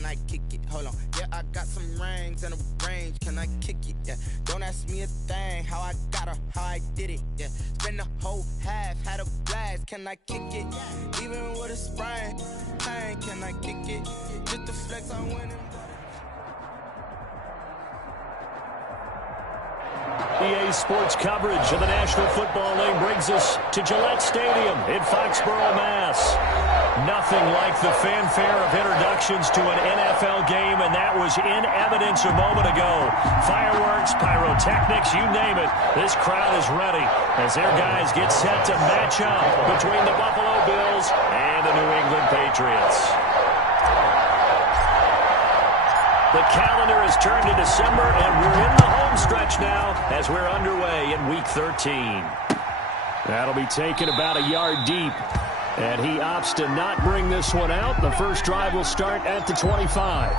can I kick it? Hold on. Yeah, I got some rings and a range. Can I kick it? Yeah. Don't ask me a thing. How I got her, how I did it. Yeah. Spend the whole half, had a blast. Can I kick it? Even with a sprain, pain, can I kick it? Just the flex, I'm winning. EA Sports coverage of the National Football League brings us to Gillette Stadium in Foxborough, Mass. Nothing like the fanfare of introductions to an NFL game, and that was in evidence a moment ago. Fireworks, pyrotechnics, you name it. This crowd is ready as their guys get set to match up between the Buffalo Bills and the New England Patriots. The calendar has turned to December, and we're in the home stretch now as we're underway in Week 13. That'll be taken about a yard deep, and he opts to not bring this one out. The first drive will start at the 25.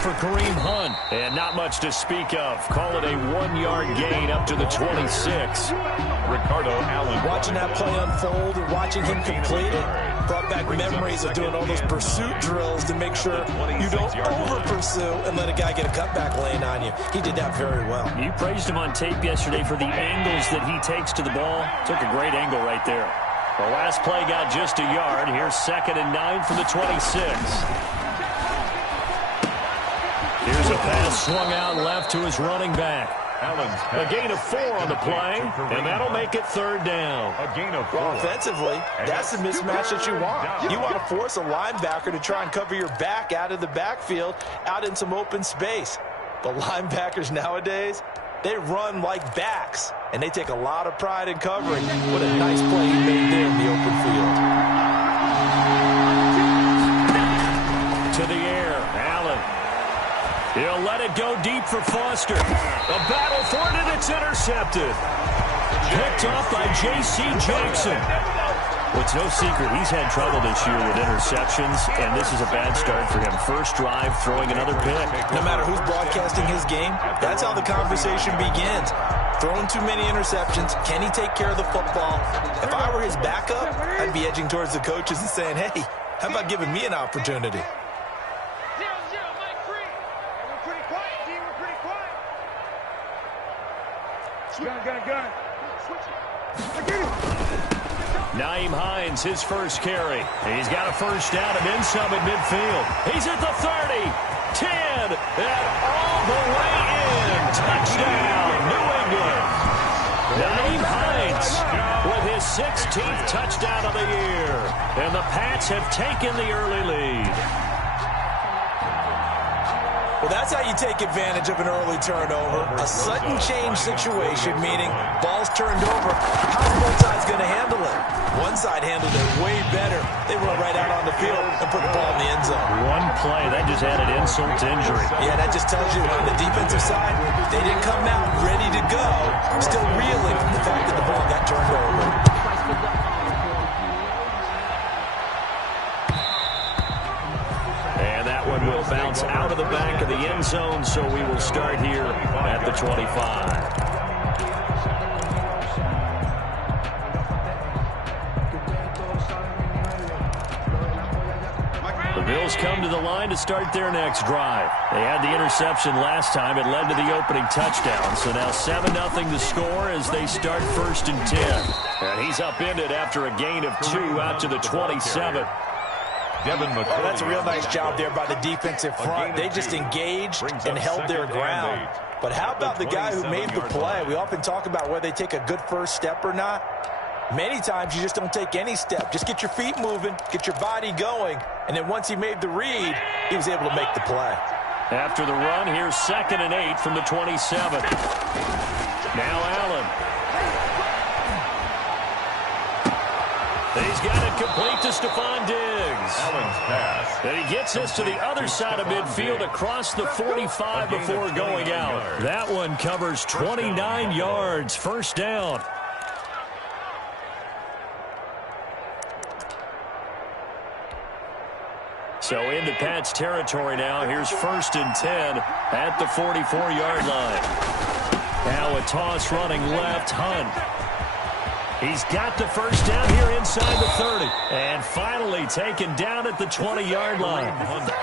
For Kareem Hunt, and not much to speak of. Call it a 1-yard gain up to the 26. Ricardo Allen. Watching that play unfold and watching him complete it brought back memories of doing all those pursuit drills to make sure you don't over-pursue and let a guy get a cutback lane on you. He did that very well. You praised him on tape yesterday for the angles that he takes to the ball. Took a great angle right there. The last play got just a yard. Here's 2nd and 9 from the 26. Here's a pass swung out left to his running back. A gain of 4 on the play, and that'll make it 3rd down. A gain of 4. Well, offensively, that's the mismatch that you want. You want to force a linebacker to try and cover your back out of the backfield, out in some open space. The linebackers nowadays, they run like backs, and they take a lot of pride in covering. What a nice play he made there in the open field. To the air, Allen. He'll let it go deep for Foster. A battle for it, and it's intercepted. Picked off by J.C. Jackson. Well, it's no secret he's had trouble this year with interceptions, and this is a bad start for him. First drive, throwing another pick. No matter who's broadcasting his game, that's how the conversation begins. Throwing too many interceptions. Can he take care of the football? If I were his backup, I'd be edging towards the coaches and saying, hey, how about giving me an opportunity? Gun. Naeem Hines, his first carry. He's got a first down and then some at midfield. He's at the 30, 10, and all the way in. Touchdown, New England. Naeem Hines with his 16th touchdown of the year. And the Pats have taken the early lead. Well, that's how you take advantage of an early turnover. A sudden change situation, meaning ball's turned over. How's both sides going to handle it? One side handled it way better. They run right out on the field and put the ball in the end zone. One play, that just added insult to injury. Yeah, that just tells you on the defensive side, they didn't come out ready to go. Still reeling from the fact that the ball got turned over. Will bounce out of the back of the end zone, so we will start here at the 25. The Bills come to the line to start their next drive. They had the interception last time. It led to the opening touchdown. So now 7-0 to score as they start 1st and 10. And he's upended after a gain of 2 out to the 27. Oh, that's a real nice job there by the defensive front. They just engaged and held their ground. But how about the guy who made the play? We often talk about whether they take a good first step or not. Many times you just don't take any step. Just get your feet moving, get your body going, and then once he made the read, he was able to make the play. After the run, here's 2nd and 8 from the 27. Now Allen. He's got it complete to Stephon Diggs. Allen's pass. And he gets us to the other side of midfield across the 45 before going out. That one covers 29 yards. First down. So into Pat's territory now. Here's 1st and 10 at the 44-yard line. Now a toss running left. Hunt. He's got the first down here inside the 30. And finally taken down at the 20-yard line.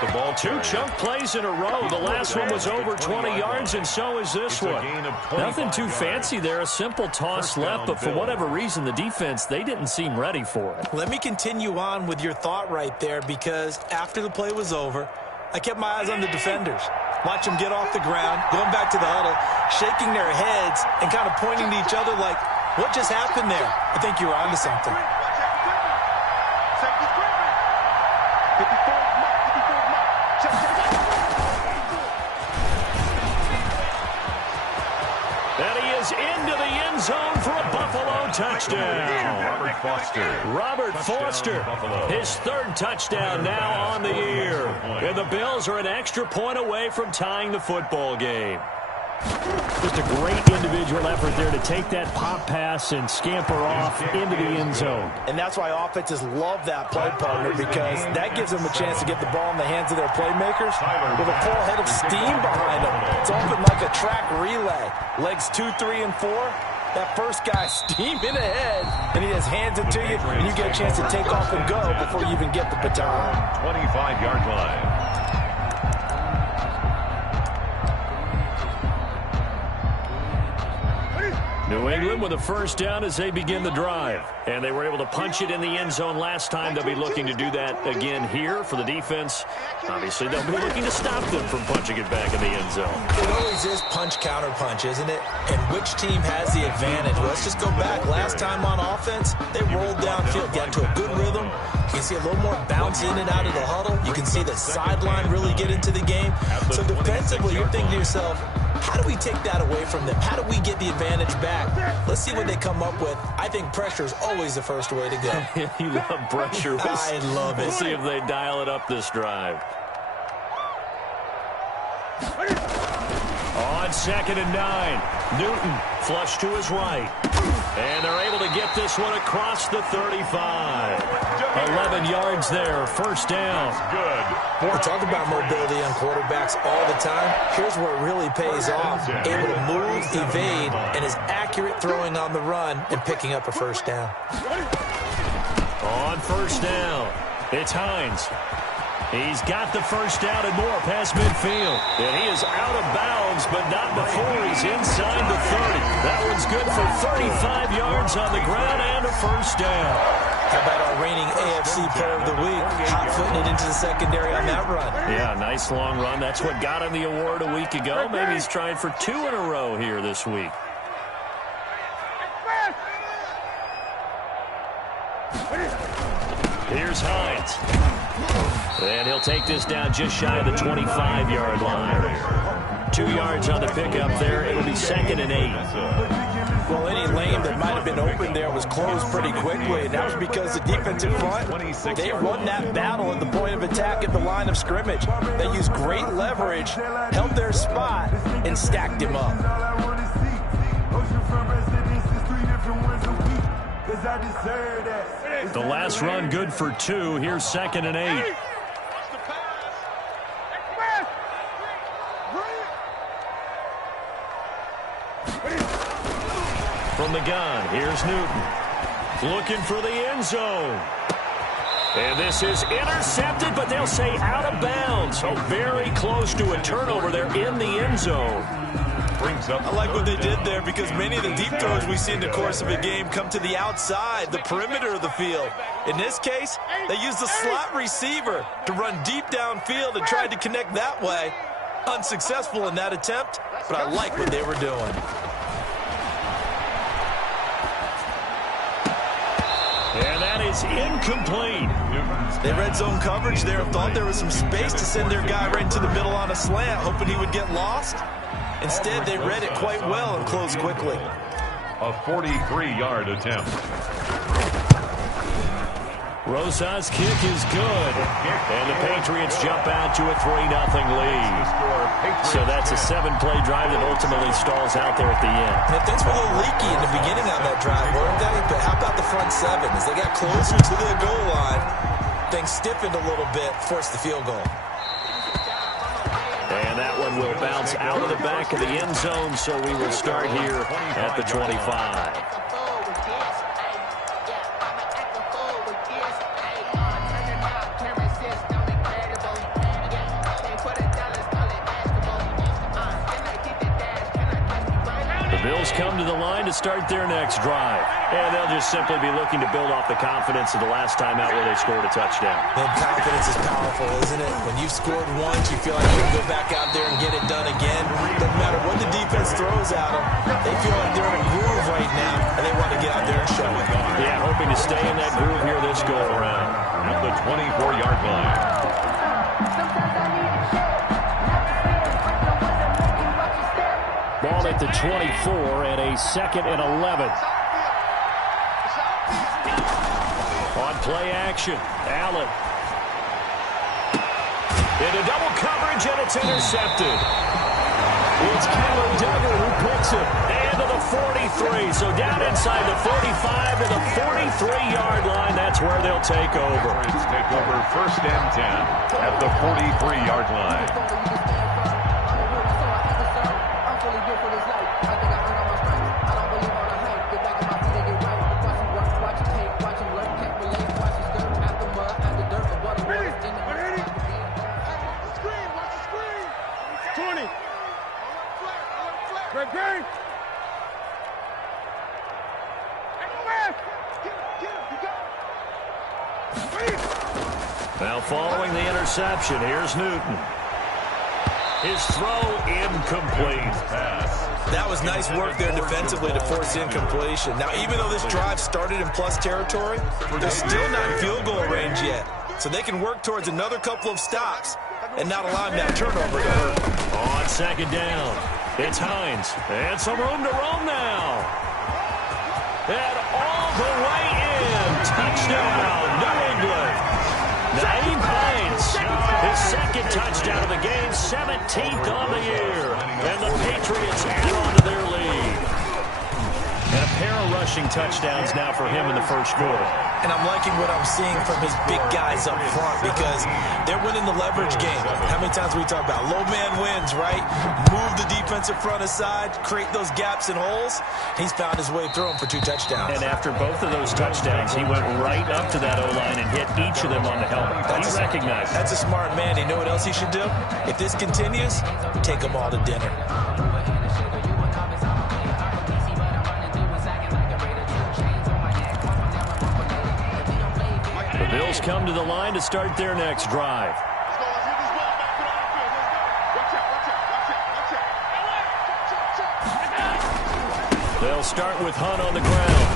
The ball 2 chunk plays in a row. The last one was over 20 yards, and so is this one. Nothing too fancy there. A simple toss left, but for whatever reason, the defense, they didn't seem ready for it. Let me continue on with your thought right there, because after the play was over, I kept my eyes on the defenders. Watch them get off the ground, going back to the huddle, shaking their heads, and kind of pointing to each other like, what just happened there? I think you were onto something. And he is into the end zone for a Buffalo touchdown. Robert Foster, his 3rd touchdown now on the year. And the Bills are an extra point away from tying the football game. Just a great individual effort there to take that pop pass and scamper off into the end zone. And that's why offenses love that play partner, because that gives them a chance to get the ball in the hands of their playmakers with a full head of steam behind them. It's often like a track relay. Legs 2, 3, and 4. That first guy steaming ahead, and he just hands it to you, and you get a chance to take off and go before you even get the baton. 25-yard line. New England with a first down as they begin the drive. And they were able to punch it in the end zone last time. They'll be looking to do that again here for the defense. Obviously, they'll be looking to stop them from punching it back in the end zone. It always is punch-counter-punch, isn't it? And which team has the advantage? Well, let's just go back. Last time on offense, they rolled downfield, got into a good rhythm. You can see a little more bounce in and out of the huddle. You can see the sideline really get into the game. So defensively, you're thinking to yourself, how do we take that away from them? How do we get the advantage back? Let's see what they come up with. I think pressure is always the first way to go. You love pressure. I love it. We'll see if they dial it up this drive. On 2nd and 9, Newton flush to his right. And they're able to get this one across the 35. 11 yards there, first down. Good. We talk about mobility on quarterbacks all the time. Here's where it really pays off. Able to move, evade, and is accurate throwing on the run and picking up a first down. On first down, it's Hines. He's got the first down and more past midfield. And he is out of bounds, but not before he's inside the 30. That one's good for 35 yards on the ground and a first down. How about our reigning AFC Player of the Week? Hot-footing it into the secondary on that run. Yeah, nice long run. That's what got him the award a week ago. Maybe he's trying for 2 in a row here this week. Here's Hines. And he'll take this down just shy of the 25-yard line. 2 yards on the pickup there. It'll be 2nd and 8. Well, any lane that might have been open there was closed pretty quickly, and that was because the defensive front, they won that battle at the point of attack at the line of scrimmage. They used great leverage, held their spot, and stacked him up. The last run good for 2. Here's 2nd and 8. From the gun, here's Newton. Looking for the end zone. And this is intercepted, but they'll say out of bounds. So very close to a turnover there in the end zone. I like what they did there, because many of the deep throws we see in the course of a game come to the outside, the perimeter of the field. In this case, they used the slot receiver to run deep downfield and tried to connect that way. Unsuccessful in that attempt, but I like what they were doing. And that is incomplete. They read zone coverage there and thought there was some space to send their guy right into the middle on a slant, hoping he would get lost. Instead, they read it quite well and closed quickly. A 43-yard attempt. Rosas' kick is good. And the Patriots jump out to a 3-0 lead. So that's a 7-play drive that ultimately stalls out there at the end. And things were a little leaky in the beginning on that drive, weren't they? But how about the front seven? As they got closer to the goal line, things stiffened a little bit, forced the field goal. And that one will bounce out of the back of the end zone, so we will start here at the 25. Bills come to the line to start their next drive. And they'll just simply be looking to build off the confidence of the last time out where they scored a touchdown. And confidence is powerful, isn't it? When you've scored once, you feel like you can go back out there and get it done again. Doesn't matter what the defense throws at them. They feel like they're in a groove right now, and they want to get out there and show it. Yeah, hoping to stay in that groove here this go-around. At the 24-yard line. Ball at the 24 and a 2nd and 11. On play action, Allen. Into double coverage, and it's intercepted. It's Kevin Duggar who picks it. And to the 43. So down inside the 45 to the 43-yard line. That's where they'll take over. Take over 1st and 10 at the 43-yard line. Now following the interception, here's Newton. His throw incomplete. That was nice work there defensively to force incompletion. Now, even though this drive started in plus territory, they're still not in field goal range yet. So they can work towards another couple of stops and not allow that turnover to hurt. On 2nd down, it's Hines. And some room to roam now. And all the way in. Touchdown, New England. Naeem Hines, his 2nd touchdown of the game, 17th on the year. And the Patriots add on to their lead. And a pair of rushing touchdowns now for him in the 1st quarter. And I'm liking what I'm seeing from his big guys up front because they're winning the leverage game. How many times we talk about low man wins, right? Move the defensive front aside, create those gaps and holes. He's found his way through them for 2 touchdowns. And after both of those touchdowns, he went right up to that O-line and hit each of them on the helmet. He recognized it. That's a smart man. You know what else he should do? If this continues, take them all to dinner. The Bills come to the line to start their next drive. They'll start with Hunt on the ground.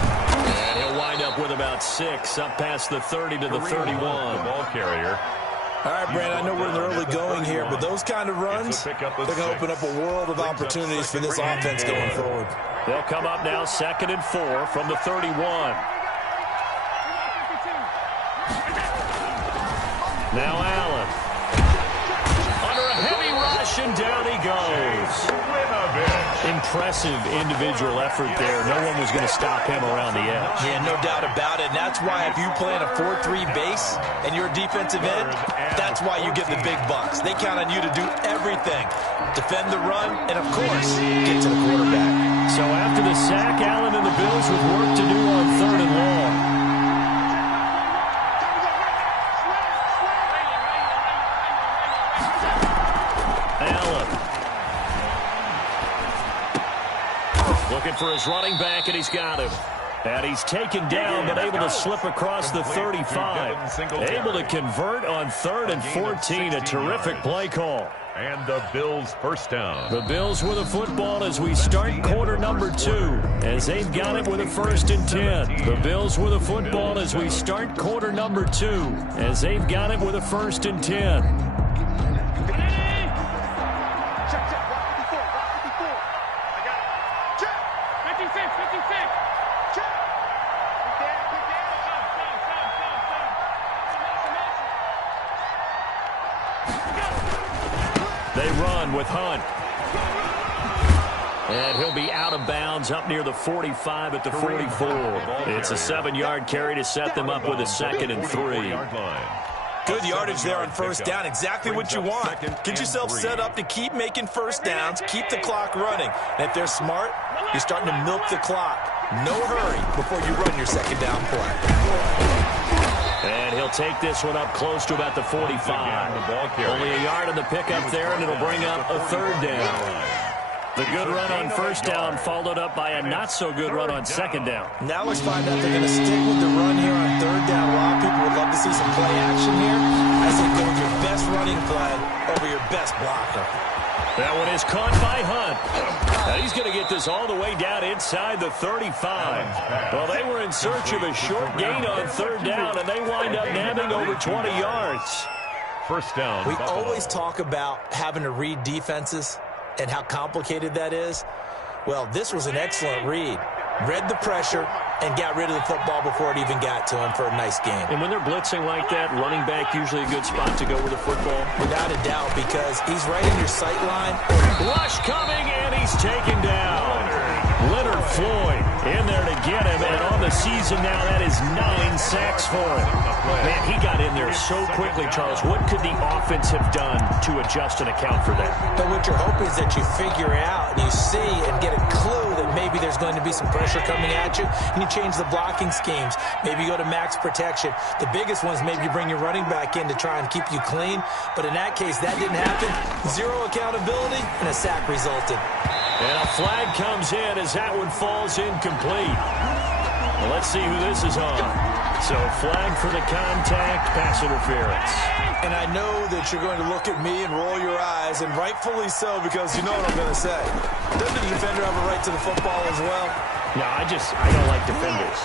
And he'll wind up with about 6, up past the 30 to the 31. Ball carrier. All right, Brandon, I know we're in the early going here, but those kind of runs, they're going to open up a world of opportunities for this offense going forward. They'll come up now 2nd and 4 from the 31. Now Allen. Under a heavy rush, and down he goes. Impressive individual effort there. No one was going to stop him around the edge. Yeah, no doubt about it. And that's why if you play in a 4-3 base and you're a defensive end, that's why you get the big bucks. They count on you to do everything. Defend the run and, of course, get to the quarterback. So after the sack, Allen and the Bills with work to do on 3rd and long. Looking for his running back, and he's got him. And he's taken down, but able to slip across the 35. Able to convert on 3rd and 14. A terrific play call. And the Bills' 1st down. The Bills with a football as we start quarter number 2. As they've got it with a 1st and 10. The Bills with a football as we start quarter number 2. As they've got it with a 1st and 10. They run with Hunt. And he'll be out of bounds up near the 45 at the 44. It's a 7-yard carry to set them up with a 2nd and 3. Good yardage there on first down. Exactly what you want. Get yourself set up to keep making first downs, keep the clock running. And if they're smart, you're starting to milk the clock. No hurry before you run your 2nd down play. And he'll take this one up close to about the 45. Only a yard on the pickup there, and it'll bring up a 3rd down. The good run on first down followed up by a not-so-good run on 2nd down. Now let's find out they're going to stick with the run here on 3rd down. A lot of people would love to see some play action here. I say go with your best running play over your best blocker. That one is caught by Hunt. Now he's going to get this all the way down inside the 35. Well, they were in search of a short gain on 3rd down, and they wind up nabbing over 20 yards. First down. We always talk about having to read defenses and how complicated that is. Well, this was an excellent read. Read the pressure and got rid of the football before it even got to him for a nice game. And when they're blitzing like that, running back usually a good spot to go with the football? Without a doubt, because he's right in your sight line. Rush coming, and he's taken down. Leonard Floyd in there to get him, and on the season now, that is 9 sacks for him. Man, he got in there so quickly, Charles. What could the offense have done to adjust and account for that? But what you're hoping is that you figure out and you see and get a clue that maybe there's going to be some pressure coming at you, and you change the blocking schemes. Maybe you go to max protection. The biggest one is maybe you bring your running back in to try and keep you clean. But in that case, that didn't happen. 0 accountability, and a sack resulted. And a flag comes in as that one falls incomplete. Well, let's see who this is on. So flag for the contact, pass interference. And I know that you're going to look at me and roll your eyes, and rightfully so, because you know what I'm going to say. Doesn't the defender have a right to the football as well? No, I don't like defenders.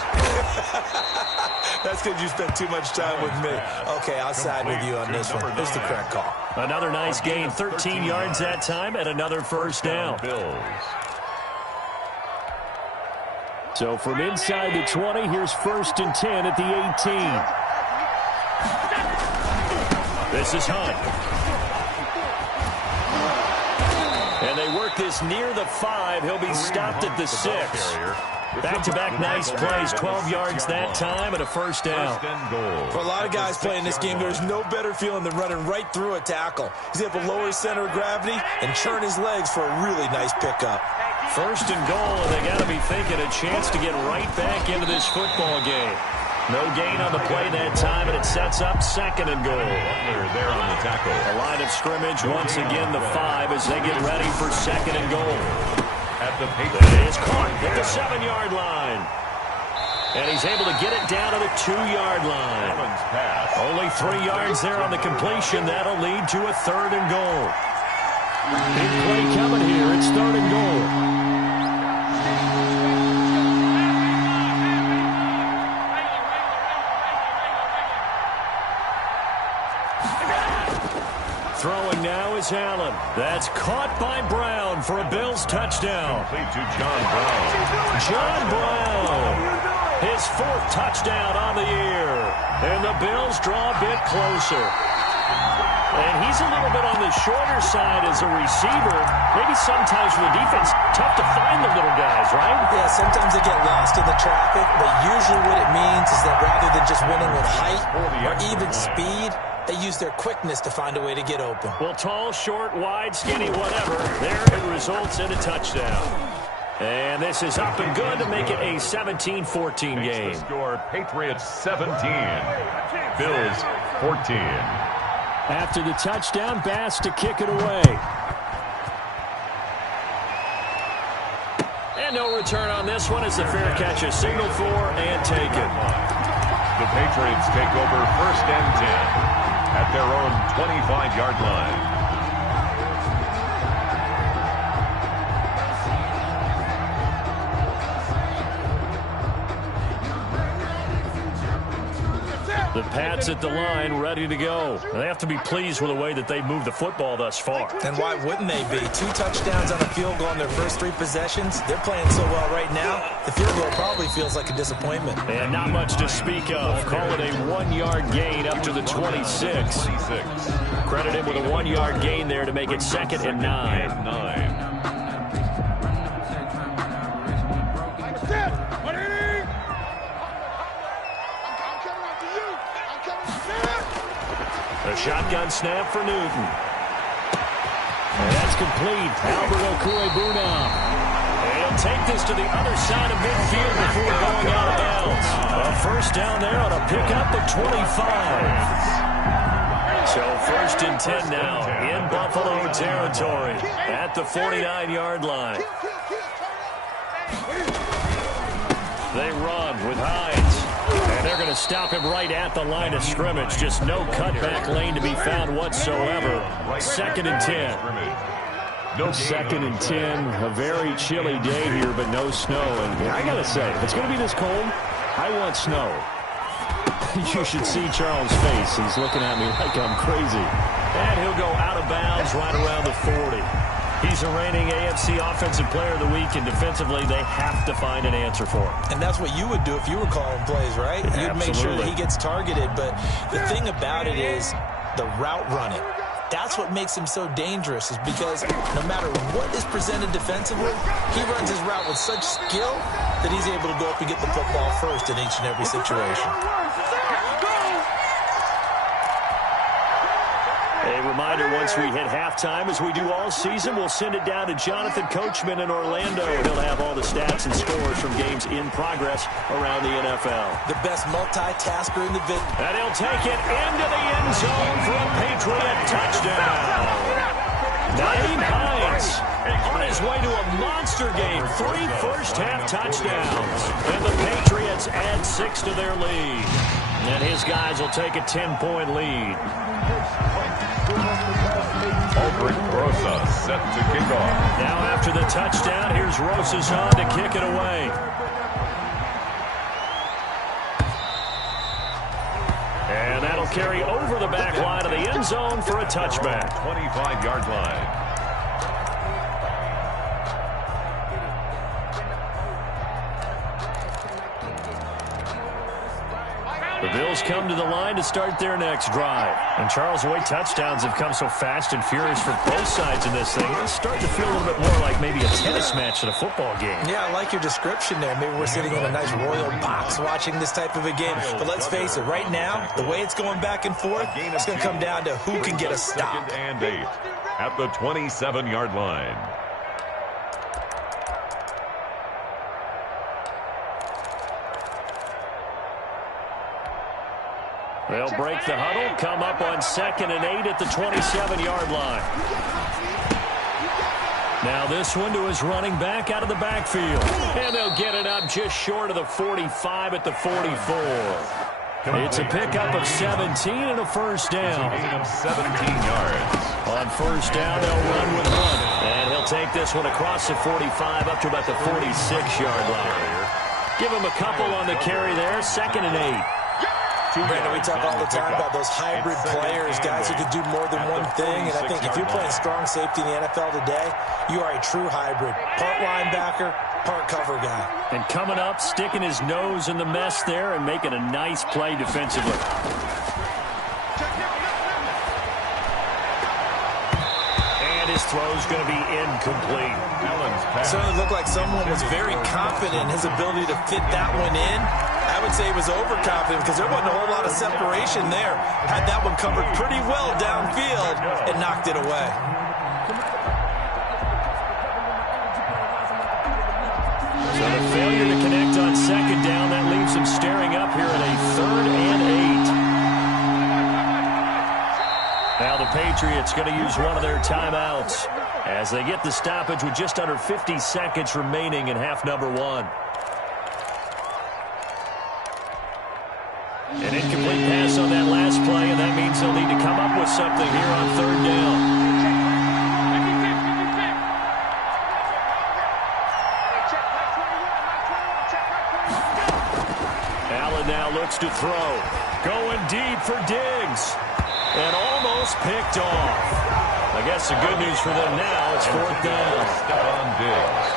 That's because you spent too much time with me. Okay, I'll side with you on this one. It's the correct call. Another nice gain, 13 yards that time, and another first down. So from inside the 20, here's 1st and 10 at the 18. This is Hunt. And they work this near the 5. He'll be stopped at the 6. Back-to-back nice plays, 12 yards that time, and a first down. For a lot of guys playing this game, there's no better feeling than running right through a tackle. He's able to lower his center of gravity and churn his legs for a really nice pickup. 1st and goal, and they got to be thinking a chance to get right back into this football game. No gain on the play that time, and it sets up 2nd and goal. There on the tackle. A line of scrimmage, once again the 5 as they get ready for 2nd and goal. It is caught at the 7-yard line. And he's able to get it down to the 2-yard line. Only 3 yards there on the completion. That'll lead to a 3rd and goal. Big play coming here. It's 3rd and goal. Throwing now is Allen. That's caught by Brown for a Bills touchdown. Complete to John Brown. John Brown, his 4th touchdown on the year. And the Bills draw a bit closer. And he's a little bit on the shorter side as a receiver. Maybe sometimes for the defense, tough to find the little guys, right? Yeah, sometimes they get lost in the traffic, but usually what it means is that rather than just winning with height or even speed, they use their quickness to find a way to get open. Well, tall, short, wide, skinny, whatever. There it results in a touchdown. And this is up and good to make it a 17-14 game. The score, Patriots 17, Bills 14. After the touchdown, Bass to kick it away. And no return on this one as the fair catch is signaled for and taken. The Patriots take over 1st and 10 at their own 25-yard line. The Pats at the line, ready to go. They have to be pleased with the way that they've moved the football thus far. And why wouldn't they be? 2 touchdowns on a field goal in their first 3 possessions. They're playing so well right now, the field goal probably feels like a disappointment. And not much to speak of. Call it a 1-yard gain up to the 26. Credit him with a 1-yard gain there to make it 2nd and 9. A shotgun snap for Newton. And that's complete. Albert Okwuegbunam. And he'll take this to the other side of midfield before going out of bounds. A first down there on a pickup at 25. So 1st and 10 now in Buffalo territory at the 49-yard line. They run with Hines. And they're going to stop him right at the line of scrimmage. Just no cutback lane to be found whatsoever. 2nd and 10. 2nd and 10. A very chilly day here, but no snow. And I got to say, if it's going to be this cold, I want snow. You should see Charles' face. He's looking at me like I'm crazy. And he'll go out of bounds right around the 40. He's a reigning AFC Offensive Player of the Week, and defensively, they have to find an answer for him. And that's what you would do if you were calling plays, right? You'd make sure that he gets targeted. But the thing about it is the route running. That's what makes him so dangerous, is because no matter what is presented defensively, he runs his route with such skill that he's able to go up and get the football first in each and every situation. A reminder, once we hit halftime, as we do all season, we'll send it down to Jonathan Coachman in Orlando. He'll have all the stats and scores from games in progress around the NFL. The best multitasker in the business. And he'll take it into the end zone for a Patriot touchdown. Naeem Hines on his way to a monster game. 3 first-half touchdowns. And the Patriots add 6 to their lead. And his guys will take a 10-point lead. Aldrich Rosa set to kick off. Now after the touchdown, here's Rosas on to kick it away. And that'll carry over the back line of the end zone for a touchback. 25-yard line. The Bills come to the line to start their next drive. And Charles, the way touchdowns have come so fast and furious for both sides in this thing, it's starting to feel a little bit more like maybe a tennis match at a football game. Yeah, I like your description there. Maybe we're sitting in a nice royal box watching this type of a game. But let's face it, right now, the way it's going back and forth, it's going to come down to who can get a stop. 2nd and 8 at the 27-yard line. They'll break the huddle, come up on 2nd and 8 at the 27-yard line. Now this one to his running back out of the backfield. And they'll get it up just short of the 45 at the 44. It's a pickup of 17 and a first down. 17 yards. On first down, they'll run with 1. And he'll take this one across the 45 up to about the 46-yard line. Give him a couple on the carry there, 2nd and 8. Brandon, we talk all the time about those hybrid players, guys who can do more than one thing. And I think if you're playing strong safety in the NFL today, you are a true hybrid. Part linebacker, part cover guy. And coming up, sticking his nose in the mess there and making a nice play defensively. And his throw's going to be incomplete. Certainly looked like someone was very confident in his ability to fit that one in. I would say he was overconfident because there wasn't a whole lot of separation there. Had that one covered pretty well downfield and knocked it away. So the failure to connect on 2nd down, that leaves him staring up here at a 3rd and 8. Now the Patriots going to use one of their timeouts as they get the stoppage with just under 50 seconds remaining in half number 1. An incomplete pass on that last play, and that means they'll need to come up with something here on 3rd down. Allen now looks to throw. Going deep for Diggs. And almost picked off. I guess the good news for them now, it's fourth down.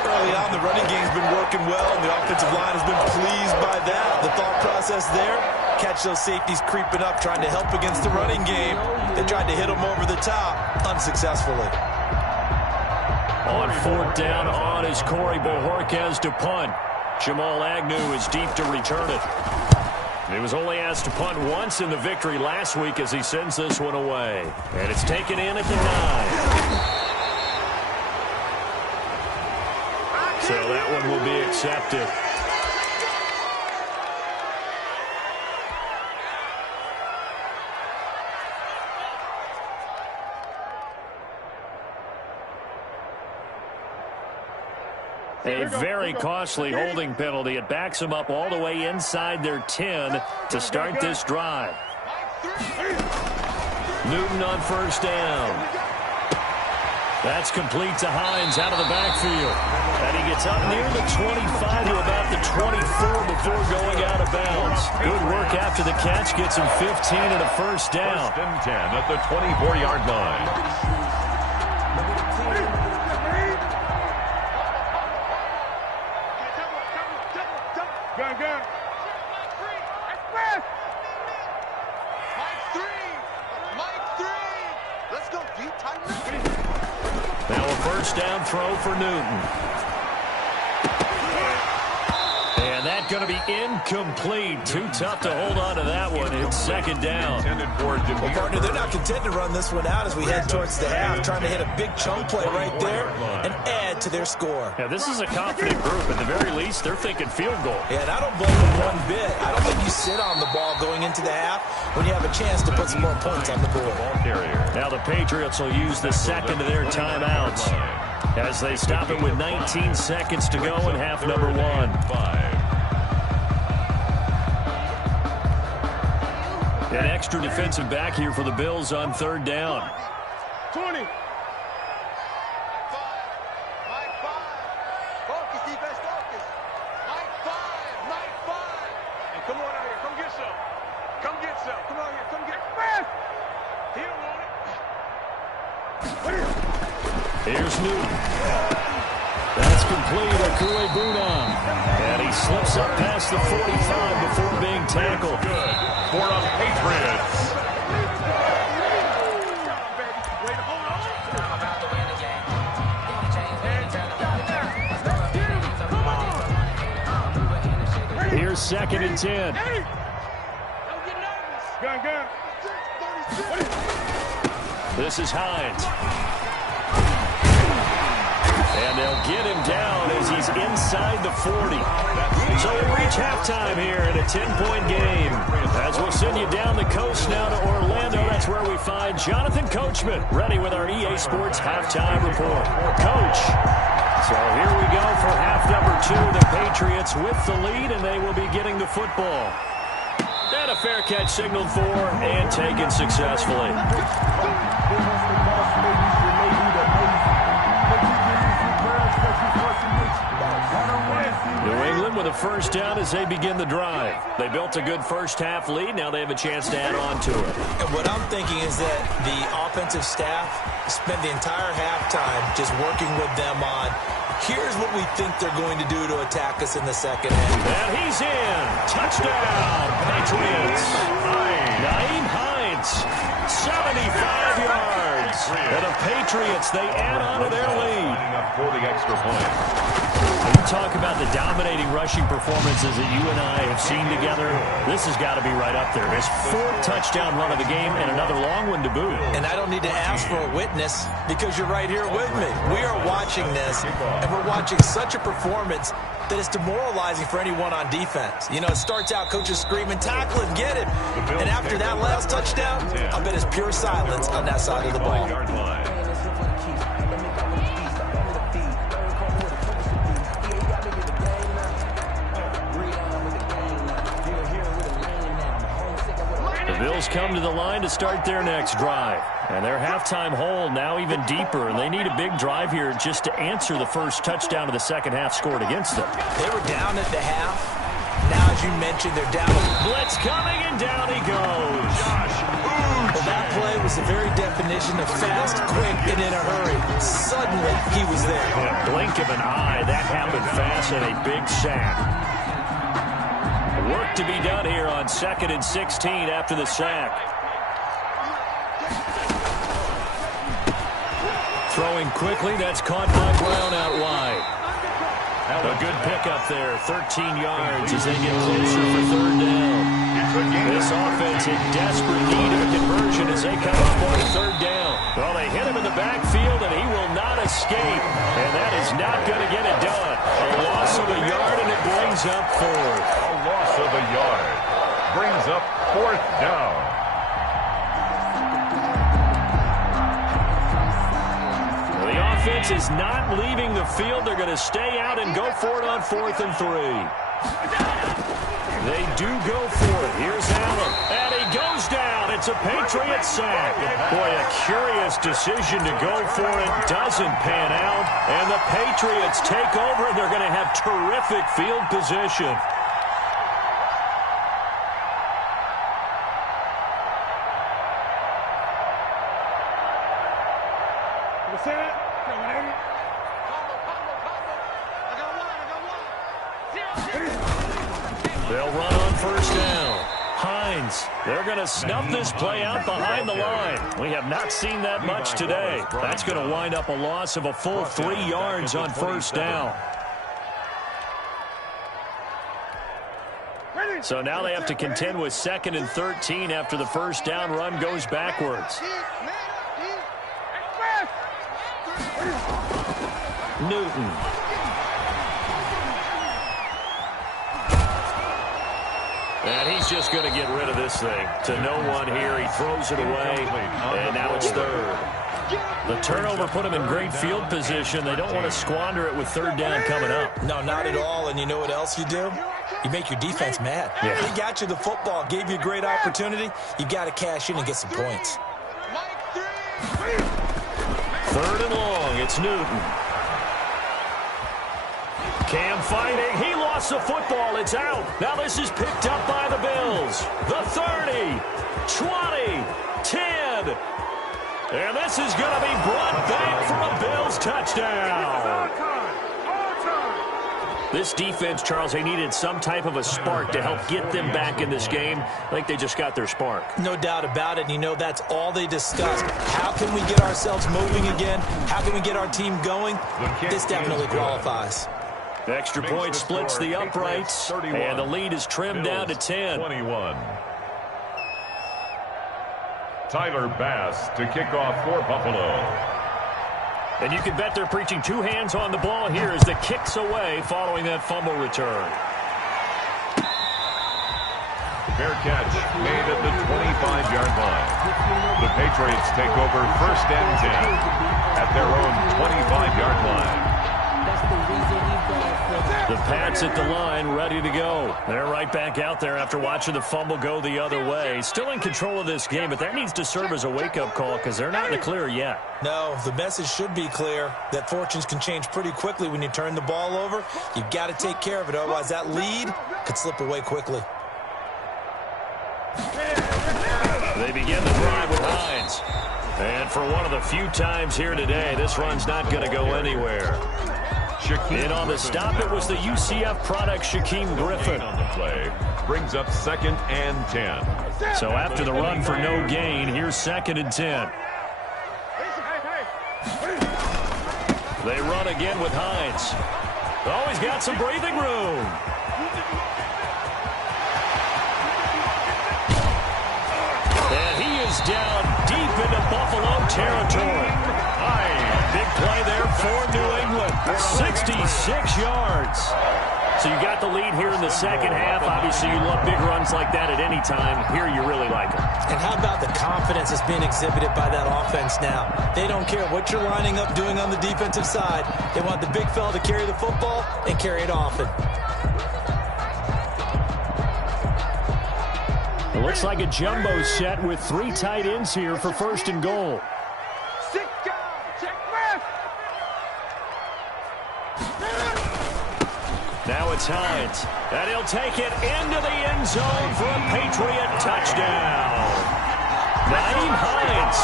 Early on, the running game's been working well, and the offensive line has been pleased by that. The thought process there, catch those safeties creeping up, trying to help against the running game. They tried to hit them over the top, unsuccessfully. On fourth down, on is Corey Bojorquez to punt. Jamal Agnew is deep to return it. He was only asked to punt once in the victory last week as he sends this one away. And it's taken in at the 9. So that one will be accepted. A very costly holding penalty. It backs them up all the way inside their 10 to start this drive. Newton on first down. That's complete to Hines out of the backfield. And he gets up near the 25 to about the 24 before going out of bounds. Good work after the catch. Gets him 15 and a first down. First and 10 at the 24-yard line. Now a first down throw for Newton. And that's going to be incomplete. Too tough to hold on to that one. It's second down. Well, partner, they're not content to run this one out as we head towards the half, trying to hit a big chunk play right there and add to their score. Yeah, this is a confident group. At the very least, they're thinking field goal. Yeah, and I don't blame them one bit. I don't think you sit on the ball going into the half when you have a chance to put some more points on the board. Now the Patriots will use the second of their timeouts as they stop it with 19 seconds to go in half number 1. An extra defensive back here for the Bills on third down. 20. Here's Newton. That's complete. Akue-Bunam. And he slips up past the 45 before being tackled. Good for the Patriots. Here's second and 10. This is Hines. And they'll get him down as he's inside the 40. So we reach halftime here in a 10-point game. As we'll send you down the coast now to Orlando, that's where we find Jonathan Coachman ready with our EA Sports halftime report. Coach. So here we go for half number 2. The Patriots with the lead, and they will be getting the football. And a fair catch signaled for and taken successfully. New England with a first down as they begin the drive. They built a good first half lead. Now they have a chance to add on to it. And what I'm thinking is that the offensive staff spent the entire halftime just working with them on, here's what we think they're going to do to attack us in the second half. And he's in. Touchdown, Patriots. Nyheim Hines, 75 yards. And the Patriots, they add on to their lead. For the extra point. You talk about the dominating rushing performances that you and I have seen together. This has got to be right up there. His 4th touchdown run of the game and another long one to boot. And I don't need to ask for a witness because you're right here with me. We are watching this, and we're watching such a performance that is demoralizing for anyone on defense. You know, it starts out coaches screaming, tackle him, get him. And after that last touchdown, I bet it's pure silence on that side of the ball. Bills come to the line to start their next drive. And their halftime hole now even deeper, and they need a big drive here just to answer the first touchdown of the second half scored against them. They were down at the half. Now as as you mentioned, they're down. Blitz coming, and down he goes. Well, that play was the very definition of fast, quick, and in a hurry. Suddenly, he was there. In a blink of an eye, that happened fast, and a big sack. Work to be done here on 2nd and 16 after the sack. Throwing quickly, that's caught by Brown out wide. A good pickup there, 13 yards as they get closer for 3rd down. This offense in desperate need of a conversion as they come up on 3rd down. Well, they hit him in the backfield, and he will not escape. And that is not going to get it done. A loss of a yard, and it brings up 4th. A loss of a yard brings up 4th down. The offense is not leaving the field. They're going to stay out and go for it on 4th and 3. They do go for it. Here's Allen. And he goes down. It's a Patriot sack. Boy, a curious decision to go for it. Doesn't pan out. And the Patriots take over, and they're going to have terrific field position. They'll run on 1st down. Hines, they're going to snuff this play out behind the line. We have not seen that much today. That's going to wind up a loss of a full 3 yards on 1st down. So now they have to contend with 2nd and 13 after the 1st down run goes backwards. Newton. And he's just going to get rid of this thing. To no one here. He throws it away, and now it's 3rd. The turnover put him in great field position. They don't want to squander it with 3rd down coming up. No, not at all. And you know what else you do? You make your defense mad. Yeah. They got you the football, gave you a great opportunity. You got to cash in and get some points. 3rd and long. It's Newton. Cam fighting. He lost the football. It's out. Now this is picked up by the Bills. The 30, 20, 10. And this is going to be brought back for a Bills touchdown. This defense, Charles, they needed some type of a spark to help get them back in this game. I think they just got their spark. No doubt about it. And you know that's all they discussed. How can we get ourselves moving again? How can we get our team going? This definitely qualifies. The extra point splits the uprights, and the lead is trimmed down to 10. 21. Tyler Bass to kick off for Buffalo. And you can bet they're preaching 2 hands on the ball here as the kick's away following that fumble return. Fair catch made at the 25-yard line. The Patriots take over 1st and 10 at their own 25-yard line. The Pats at the line, ready to go. They're right back out there after watching the fumble go the other way. Still in control of this game, but that needs to serve as a wake-up call because they're not in the clear yet. No, the message should be clear that fortunes can change pretty quickly when you turn the ball over. You've got to take care of it, otherwise that lead could slip away quickly. They begin the drive with Hines. And for one of the few times here today, this run's not going to go anywhere. In on the stop, it was the UCF product, Shaquem Griffin. On the play brings up 2nd and 10. So after the run for no gain, here's 2nd and 10. They run again with Hines. Oh, he's got some breathing room. And he is down deep into Buffalo territory. Big play there for New England. 66 yards. So you got the lead here in the second half. Obviously, you love big runs like that at any time. Here, you really like them. And how about the confidence that's being exhibited by that offense now? They don't care what you're lining up doing on the defensive side. They want the big fella to carry the football and carry it often. It looks like a jumbo set with 3 tight ends here for 1st and goal. Now it's Hines. And he'll take it into the end zone for a Patriot touchdown. Nyheim Hines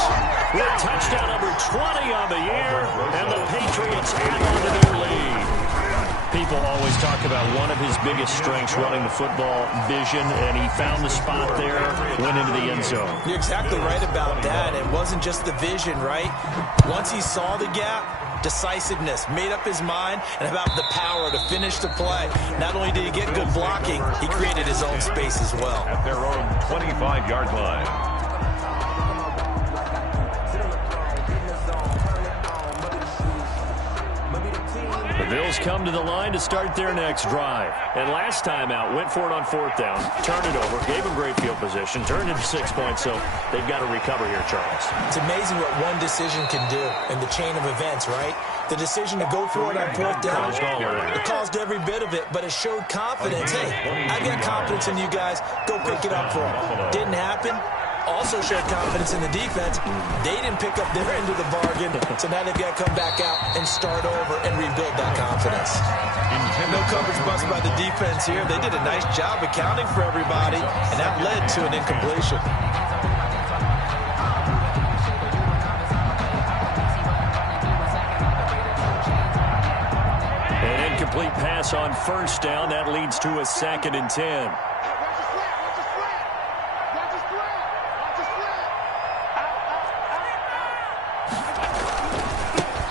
with touchdown number 20 on the year, and the Patriots add on to their lead. People always talk about one of his biggest strengths running the football, vision, and he found the spot there, went into the end zone. You're exactly right about that. It wasn't just the vision, right? Once he saw the gap, decisiveness, made up his mind, and about the power to finish the play. Not only did he get good blocking, he created his own space as well. At their own 25-yard line. The Bills come to the line to start their next drive. And last time out, went for it on 4th down, turned it over, gave them great field position, turned it to 6 points, so they've got to recover here, Charles. It's amazing what one decision can do in the chain of events, right? The decision to go for it on 4th down, it caused every bit of it, but it showed confidence. Hey, I've got confidence in you guys. Go pick it up for them. Didn't happen. Also showed confidence in the defense. They didn't pick up their end of the bargain, so now they've got to come back out and start over and rebuild that confidence. No coverage bust by the defense here. They did a nice job accounting for everybody, and that led to an incompletion. An incomplete pass on 1st down. That leads to a 2nd and 10.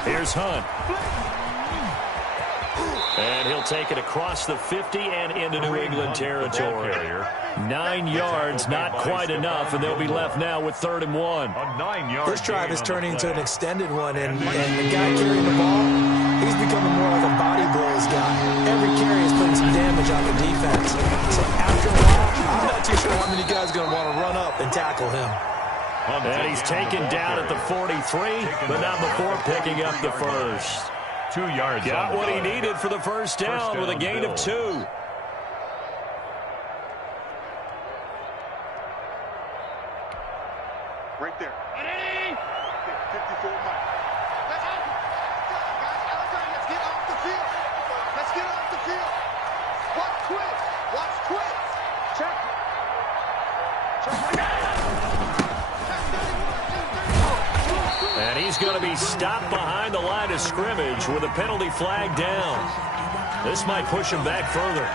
Here's Hunt. And he'll take it across the 50 and into New England territory. 9 yards, not quite enough, and they'll be left now with 3rd and 1. This drive is turning into an extended one, and the guy carrying the ball, he's becoming more like a body blows guy. Every carry is putting some damage on the defense. So after a while, I'm not too sure how many guys are going to want to run up and tackle him. And he's taken down at the 43, but not before picking up the first. 2 yards. Got what he needed for the first down with a gain of 2. Right there. 54 miles. Let's get off the field. Let's get off the field. Watch quick. Watch quick. Check. And he's going to be stopped behind the line of scrimmage with a penalty flag down. This might push him back further.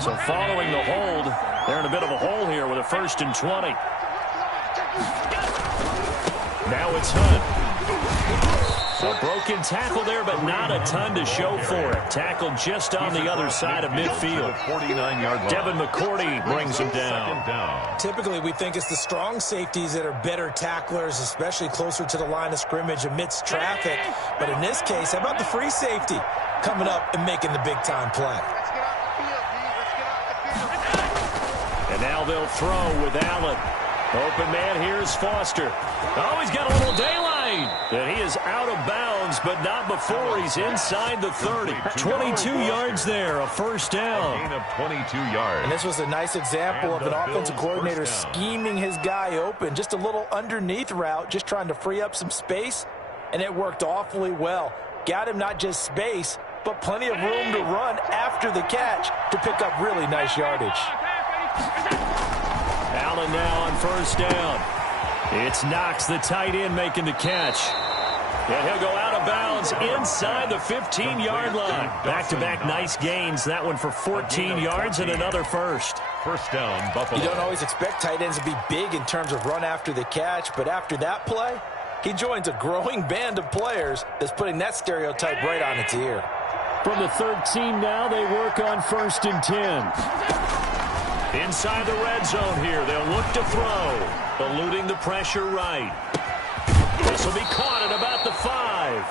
So following the hold, they're in a bit of a hole here with a 1st and 20. Now it's Hunt. A broken tackle there, but not a ton to show for it. Tackled just on the other side of midfield. 49-yard line. Devin McCourty brings him down. Typically, we think it's the strong safeties that are better tacklers, especially closer to the line of scrimmage amidst traffic. But in this case, how about the free safety coming up and making the big-time play? And now they'll throw with Allen. Open man, here's Foster. Oh, he's got a little daylight. And he is out of bounds, but not before he's inside the 30. 22 yards there, a 1st down. A gain of 22 yards. And this was a nice example of an offensive coordinator scheming his guy open. Just a little underneath route, just trying to free up some space, and it worked awfully well. Got him not just space, but plenty of room to run after the catch to pick up really nice yardage. Allen now on 1st down. It's Knox, the tight end, making the catch. And he'll go out of bounds inside the 15-yard line. Back-to-back nice gains. That one for 14 yards and another first. 1st down, Buffalo. You don't always expect tight ends to be big in terms of run after the catch, but after that play, he joins a growing band of players that's putting that stereotype right on its ear. From the 13 now, they work on 1st and 10. Inside the red zone here, they'll look to throw. Eluding the pressure right. This will be caught at about the 5.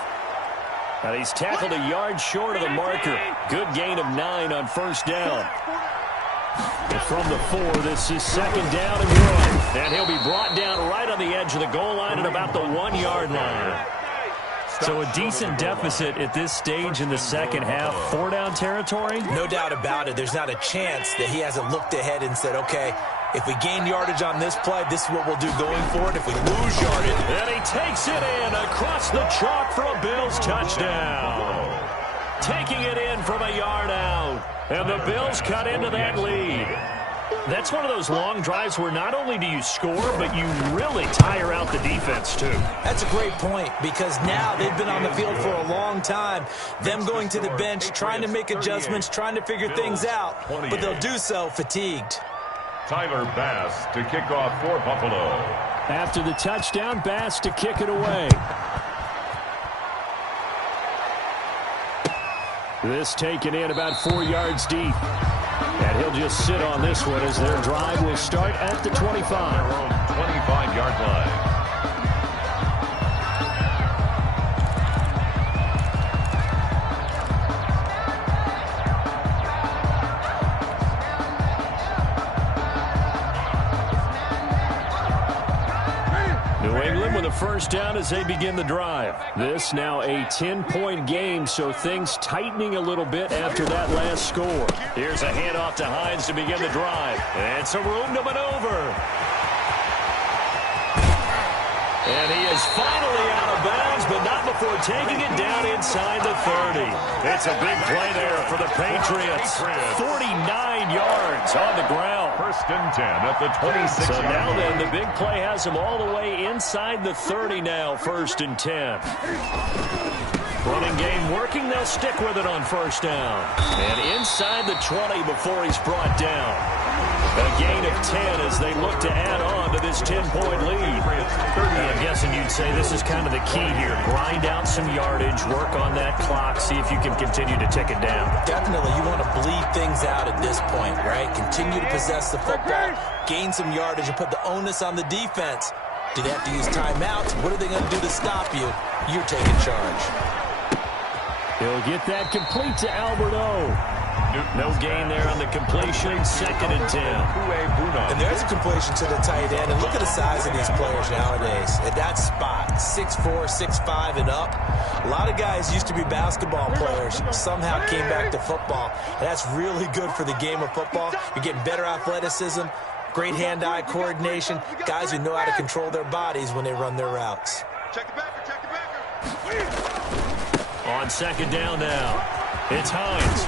And he's tackled a yard short of the marker. Good gain of 9 on 1st down. And from the 4, this is 2nd down and 1. And he'll be brought down right on the edge of the goal line at about the 1-yard line. So a decent deficit at this stage in the second half. 4-down territory? No doubt about it. There's not a chance that he hasn't looked ahead and said, okay, If we gain yardage on this play, this is what we'll do going forward. If we lose yardage. And he takes it in across the chalk for a Bills touchdown. Taking it in from a yard out. And the Bills cut into that lead. That's one of those long drives where not only do you score, but you really tire out the defense, too. That's a great point, because now they've been on the field for a long time. Them going to the bench, trying to make adjustments, trying to figure things out, but they'll do so fatigued. Tyler Bass to kick off for Buffalo. After the touchdown, Bass to kick it away. This taken in about 4 yards deep. And he'll just sit on this one as their drive will start at the 25. 25-yard line. New England with a first down as they begin the drive. This now a 10-point game, so things tightening a little bit after that last score. Here's a handoff to Hines to begin the drive. And some room to maneuver. And he is finally out of bounds, but not before taking it down inside the 30. It's a big play there for the Patriots. 49 yards on the ground. First and 10 at the 26. So now then, the big play has him all the way inside the 30 now, first and 10. Running game working, they'll stick with it on first down. And inside the 20 before he's brought down. A gain of 10 as they look to add on to this 10-point lead. I'm guessing you'd say this is kind of the key here. Grind out some yardage, work on that clock, see if you can continue to tick it down. Definitely, you want to bleed things out at this point, right? Continue to possess the football, gain some yardage, and put the onus on the defense. Do they have to use timeouts? What are they going to do to stop you? You're taking charge. He'll get that complete to Albert O. No gain there on the completion. Second and 10. And there's a completion to the tight end. And look at the size of these players nowadays. At that spot, 6'4", 6'5", and up. A lot of guys used to be basketball players. Somehow came back to football. And that's really good for the game of football. You're getting better athleticism, great hand-eye coordination, guys who know how to control their bodies when they run their routes. Check the backer, check the backer. On second down now. It's Hines.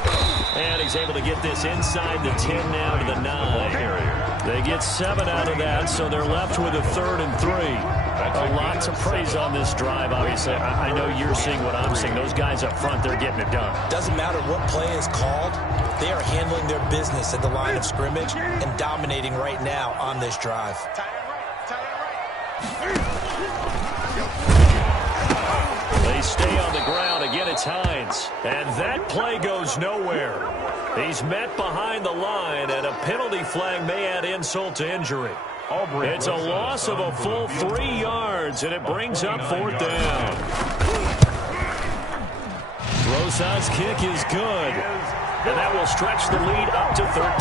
And he's able to get this inside the 10 now to the 9. They get 7 out of that, so they're left with a 3rd and 3. A lot to praise on this drive, obviously. I know you're seeing what I'm seeing. Those guys up front, they're getting it done. Doesn't matter what play is called. They are handling their business at the line of scrimmage and dominating right now on this drive. They stay on the ground. Again, it's Hines. And that play goes nowhere. He's met behind the line, and a penalty flag may add insult to injury. It's a loss of a full 3 yards, and it brings up 4th down. Rosas' kick is good. And that will stretch the lead up to 13.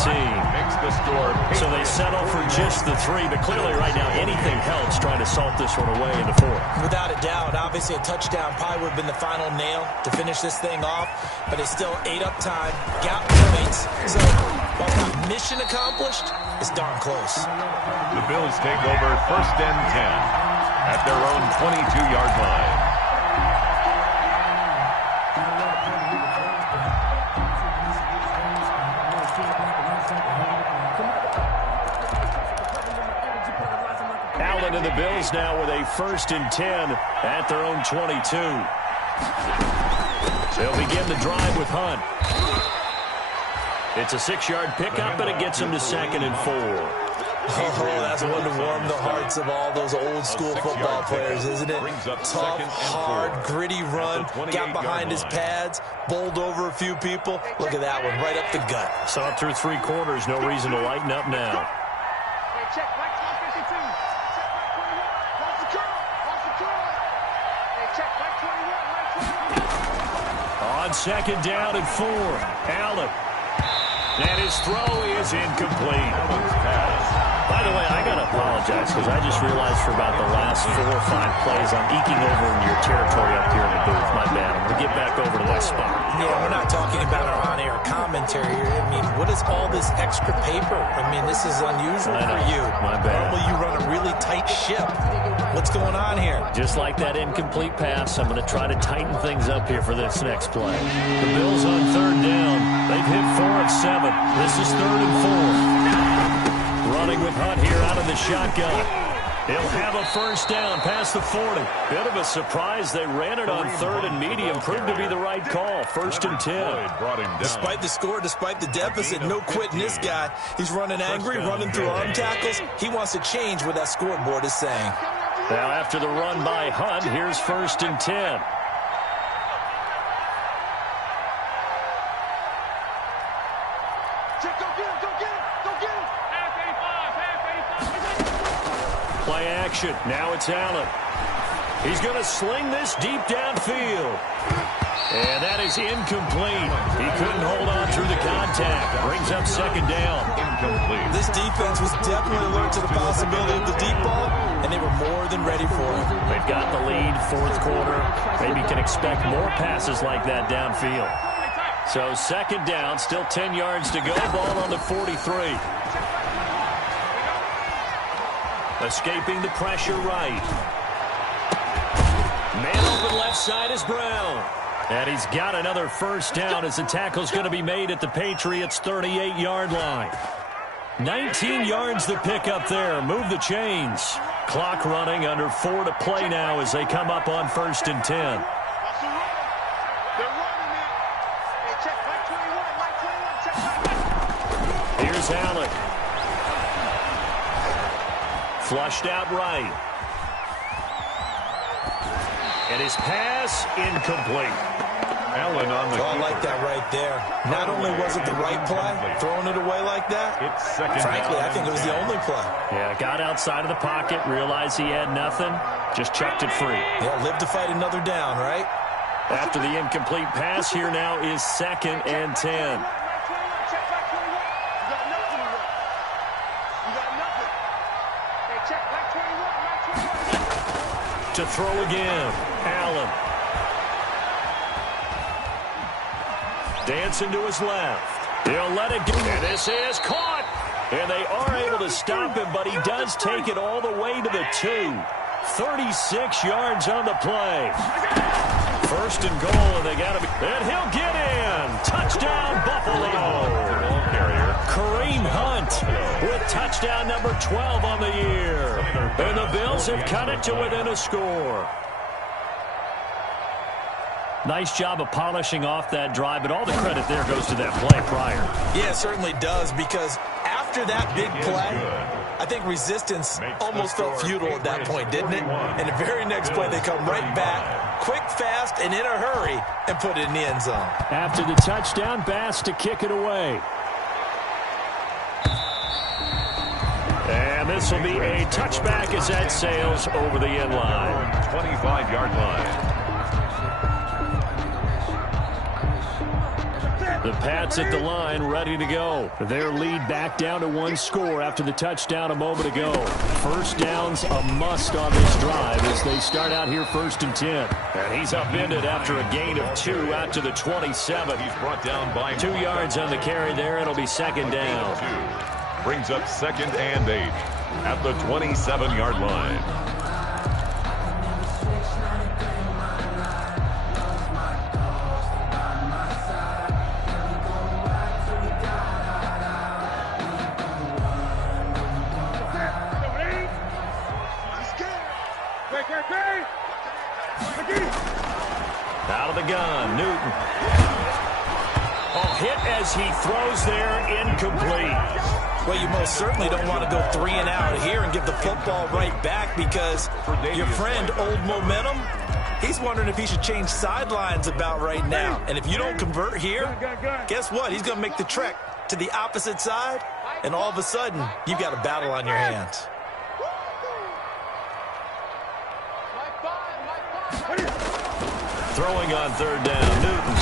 So they settle for just the 3, but clearly right now anything helps trying to salt this one away in the 4th. Without a doubt, obviously a touchdown probably would have been the final nail to finish this thing off, but it's still ate up time, got points. So while not mission accomplished, it's darn close. The Bills take over first and 10 at their own 22-yard line. And the Bills now with a 1st and 10 at their own 22. They'll begin the drive with Hunt. It's a 6-yard pickup, and it gets him to 2nd and 4. Oh, that's one to warm the hearts of all those old-school football players, isn't it? Tough, hard, gritty run, got behind his pads, bowled over a few people. Look at that one, right up the gut. Saw it through 3 quarters, no reason to lighten up now. On second down and 4, Allen. And his throw is incomplete. By the way, I got to apologize because I just realized for about the last 4 or 5 plays I'm eking over into your territory up here in the booth. My bad. I'm going to get back over to my spot. Yeah, we're not talking about our on-air commentary here. I mean, what is all this extra paper? I mean, this is unusual for you. My bad. Normally you run a really tight ship. What's going on here? Just like that incomplete pass, I'm going to try to tighten things up here for this next play. The Bills on 3rd down. They've hit 4 of 7. This is 3rd and 4. Running with Hunt here out of the shotgun. He'll have a first down past the 40. Bit of a surprise. They ran it on 3rd and medium. Proved to be the right call. 1st and 10. Despite the score, despite the deficit, no quitting this guy. He's running angry, running through arm tackles. He wants to change what that scoreboard is saying. Now after the run by Hunt, here's 1st and 10. Play action. Now it's Allen. He's going to sling this deep downfield. And that is incomplete. He couldn't hold on through the contact. Brings up 2nd down. Incomplete. This defense was definitely alert to the possibility of the deep ball, and they were more than ready for it. They've got the lead, 4th quarter. Maybe can expect more passes like that downfield. So 2nd down, still 10 yards to go. Ball on the 43. Escaping the pressure right. Man open left side is Brown. And he's got another first down as the tackle's going to be made at the Patriots' 38-yard line. 19 yards to pick up there. Move the chains. Clock running under 4 to play now as they come up on 1st and 10. Here's Allen. Flushed out right. And his pass incomplete. Allen on the I like that right there. Not only was it the right play, throwing it away like that, It's 2nd frankly, down I think it was the only play. Yeah, got outside of the pocket, realized he had nothing, just chucked it free. Yeah, live to fight another down, right? After the incomplete pass, here now is 2nd and 10. To throw again, Allen. Dancing to his left. He'll let it go. And this is caught. And they are able to stop him, but he does take it all the way to the 2. 36 yards on the play. 1st and goal, and they got to be. And he'll get in. Touchdown, Buffalo. Kareem Hunt with touchdown number 12 on the year. And the Bills have cut it to within a score. Nice job of polishing off that drive, but all the credit there goes to that play prior. Yeah, it certainly does, because after that big play, I think resistance almost felt futile at that point, didn't it? And the very next play, they come right back, quick, fast, and in a hurry, and put it in the end zone. After the touchdown, Bass to kick it away. And this will be a touchback as that sails over the end line. 25-yard line. The Pats at the line, ready to go. Their lead back down to 1 score after the touchdown a moment ago. First down's a must on this drive as they start out here 1st and 10. And he's upended after a gain of 2 out to the 27. He's brought down by 2 yards on the carry there. It'll be 2nd down. Brings up 2nd and 8 at the 27-yard line. Out of the gun, Newton. Oh, hit as he throws there, incomplete. Well, you most certainly don't want to go 3 and out here and give the football right back, because your friend, Old Momentum, he's wondering if he should change sidelines about right now. And if you don't convert here, guess what? He's going to make the trek to the opposite side, and all of a sudden, you've got a battle on your hands. Throwing on 3rd down, Newton.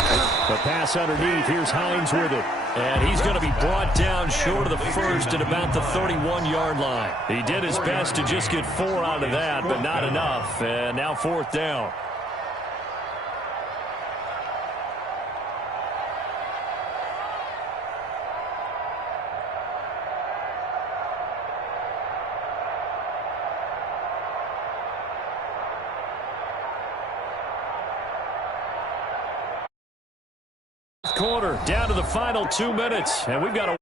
The pass underneath. Here's Hines with it. And he's going to be brought down short of the first at about the 31-yard line. He did his best to just get 4 out of that, but not enough. And now 4th down. Quarter down to the final 2 minutes, and we've got a